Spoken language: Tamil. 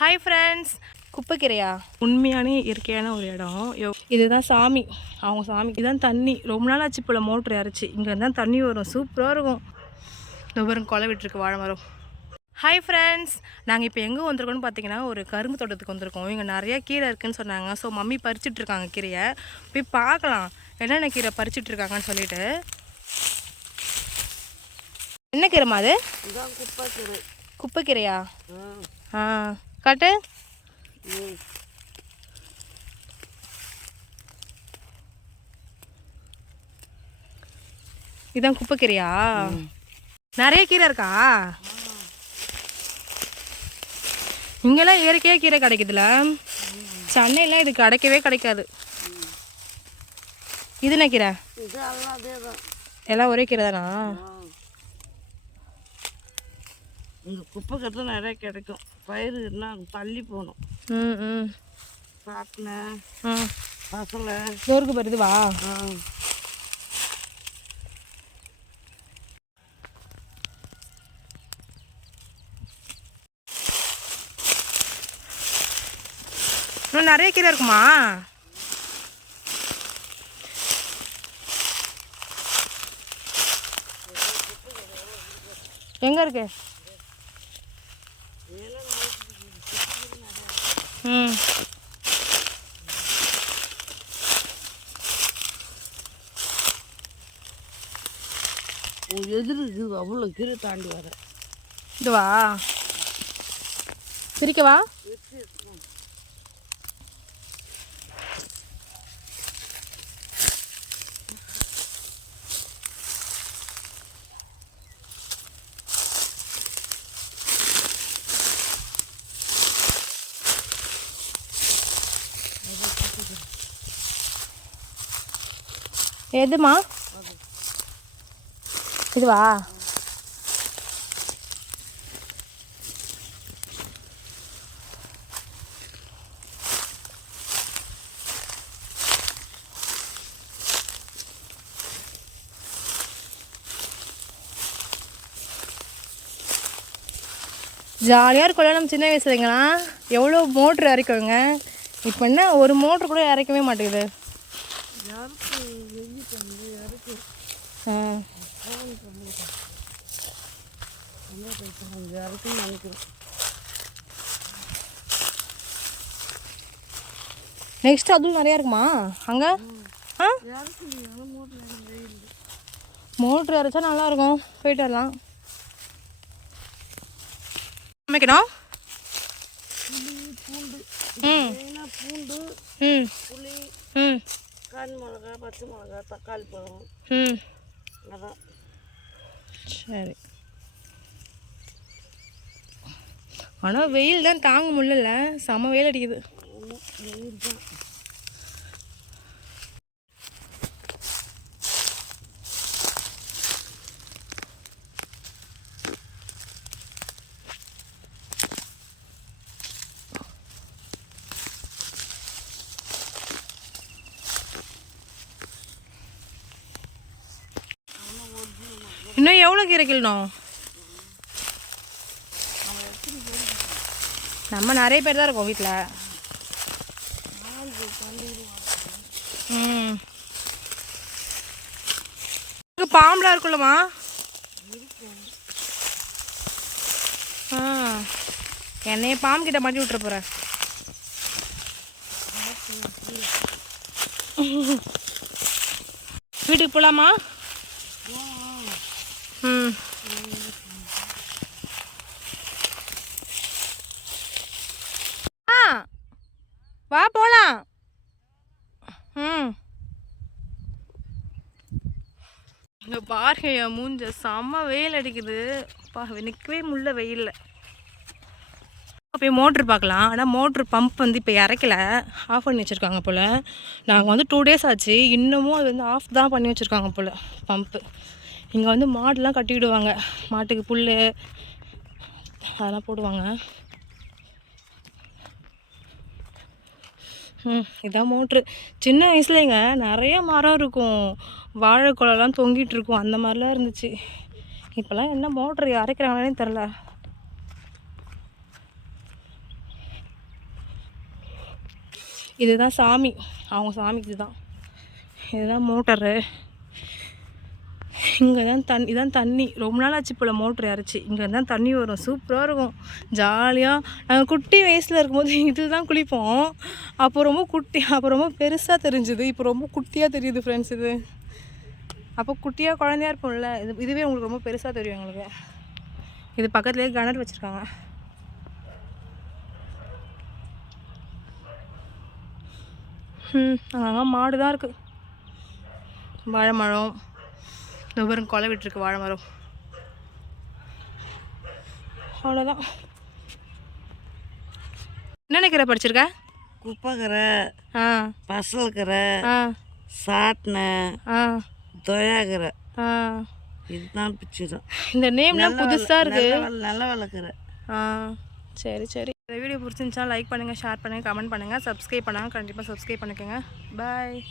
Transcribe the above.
ஹாய் ஃப்ரெண்ட்ஸ், குப்பைக்கிரையா உண்மையான இயற்கையான ஒரு இடம். இதுதான் சாமி, அவங்க சாமி. இதுதான் தண்ணி. ரொம்ப நாள் ஆச்சு போல் மோட்ரு இறச்சி. இங்கே தான் தண்ணி வரும், சூப்பராக இருக்கும். ஒவ்வொரு கொலை விட்டுருக்கு வாழை மரம். ஹாய் ஃப்ரெண்ட்ஸ், நாங்கள் இப்போ எங்கே வந்திருக்கோன்னு பார்த்தீங்கன்னா ஒரு கரும்பு தோட்டத்துக்கு வந்திருக்கோம். இங்கே நிறையா கீரை இருக்குதுன்னு சொன்னாங்க. ஸோ மம்மி பறிச்சிட்ருக்காங்க கீரையை. போய் பார்க்கலாம் என்னென்ன கீரை பறிச்சிட்ருக்காங்கன்னு சொல்லிட்டு. என்ன கீரைமா அது? குப்பைக்கீரையா? ஆ காட்டு. இதான் குப்பைக்கீரையா? நிறைய கீரை இருக்கா? இங்கெல்லாம் இயற்கையாக கீரை கிடைக்குதுல, சென்னையெல்லாம் இது கிடைக்கவே கிடைக்காது. இது என்ன கீரை? எல்லாம் ஒரே கீரை தானா? இங்கே குப்பை கட்டு நிறைய கிடைக்கும். பயிர்னா தள்ளி போகணும். சாப்பின பசலை சோறுக்கு வருதுவா? இன்னும் நிறைய கீரை இருக்குமா? எங்கே இருக்கு? எதிர்க்கு அவ்வளோ கீரை தாண்டி வர. இதுவா? பிரிக்கவா? எதுமா? இதுவா? ஜாலியாக இருக்கும்ல நம்ம சின்ன வயசுலங்களா. எவ்வளோ மோட்ரு இறக்குங்க. இப்போ என்ன ஒரு மோட்ரு கூட இறக்கவே மாட்டேங்குது. நெக்ஸ்ட் அதுவும் நிறையா இருக்குமா அங்கே? மோட்ரு இறச்சா நல்லாயிருக்கும், போயிட்டு வரலாம். சமைக்கணும். பூண்டு, புளி, கான் மிளகா, பச்சை மிளகா, தக்காளி பழம். அதான். சரி. ஆனால் வெயில் தான் தாங்க முடியல, செம வெயில் அடிக்குது. வெயில் தான். இன்னும் எவ்வளோ கீரை கிள்ளணும்? நம்ம நிறைய பேர் தான் இருக்கோம் வீட்டில். பாம்புலாம் இருக்குல்லம்மா? என்னைய பாம்பு கிட்ட மாட்டி விட்டுற போகிறேன். வீட்டுக்கு போகலாமா? வா போலாம். இங்கே பாருங்க, என் மூஞ்ச செம்ம வெயில் அடிக்குது. நிற்கவே முடியல வெயிலில். போய் மோட்ரு பார்க்கலாம். ஆனால் மோட்ரு பம்ப் வந்து இப்போ இறக்கல, ஆஃப் பண்ணி வச்சுருக்காங்க போல். நாங்கள் வந்து 2 days ஆச்சு, இன்னமும் அது வந்து ஆஃப் தான் பண்ணி வச்சுருக்காங்க போல் பம்ப்பு. இங்கே வந்து மாடுலாம் கட்டிக்கிடுவாங்க, மாட்டுக்கு புல் அதெல்லாம் போடுவாங்க. இதான் மோட்ரு. சின்ன வயசுலேங்க நிறைய மரம் இருக்கும், வாழைக்குளம்லாம் தொங்கிட்டு இருக்கும், அந்த மாதிரிலாம் இருந்துச்சு. இப்போல்லாம் என்ன மோட்ரு அரைக்கிறாங்களே தெரில. இதுதான் சாமி, அவங்க சாமிக்கு இதுதான் மோட்டரு. இங்கே தான் இதான் தண்ணி. ரொம்ப நாள் ஆச்சு போல் மோட்ரு இறச்சி. இங்கே தான் தண்ணி வரும், சூப்பராக இருக்கும். ஜாலியாக நாங்கள் குட்டி வயசில் இருக்கும்போது இதில் தான் குளிப்போம். அப்போ ரொம்ப பெருசாக தெரிஞ்சுது, இப்போ ரொம்ப குட்டியாக தெரியுது ஃப்ரெண்ட்ஸ். இது அப்போ குட்டியாக குழந்தையாக இருப்போம்ல, இதுவே உங்களுக்கு ரொம்ப பெருசாக தெரியும் எங்களுக்கு. இது பக்கத்துலேயே கிணறு வச்சுருக்காங்க. அங்கங்கே மாடு தான் இருக்குது. வாழை மரம், இந்த கொலை விட்டுருக்கு வாழை மரம். அவ்வளோதான். என்னென்ன கீரை படிச்சிருக்க? குப்பைக்கரை, ஆ, பசல்கரை, ஆ, சாட்னை, ஆ, தொயாக்கரை, ஆ. இதுதான் பிடிச்சிடும். இந்த நேம்லாம் புதுசாக இருக்குது. நல்ல வளர்க்குற. ஆ, சரி சரி. இந்த வீடியோ பிடிச்சிருந்துச்சா லைக் பண்ணுங்கள், ஷேர் பண்ணுங்கள், கமெண்ட் பண்ணுங்கள், சப்ஸ்கிரைப் பண்ணாங்க கண்டிப்பாக சப்ஸ்கிரைப் பண்ணிக்கோங்க. பாய்.